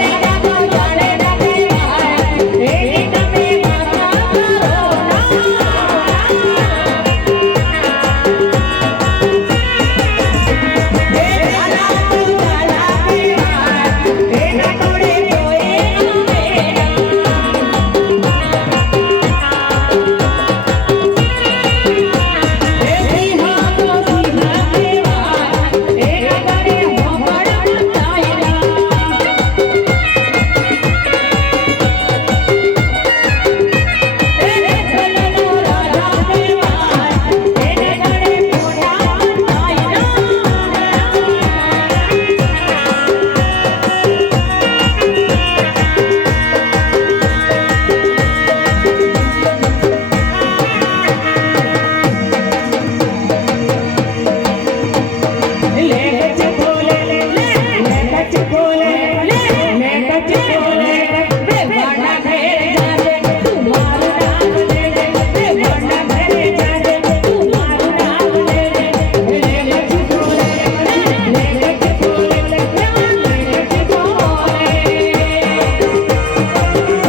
Yeah. લે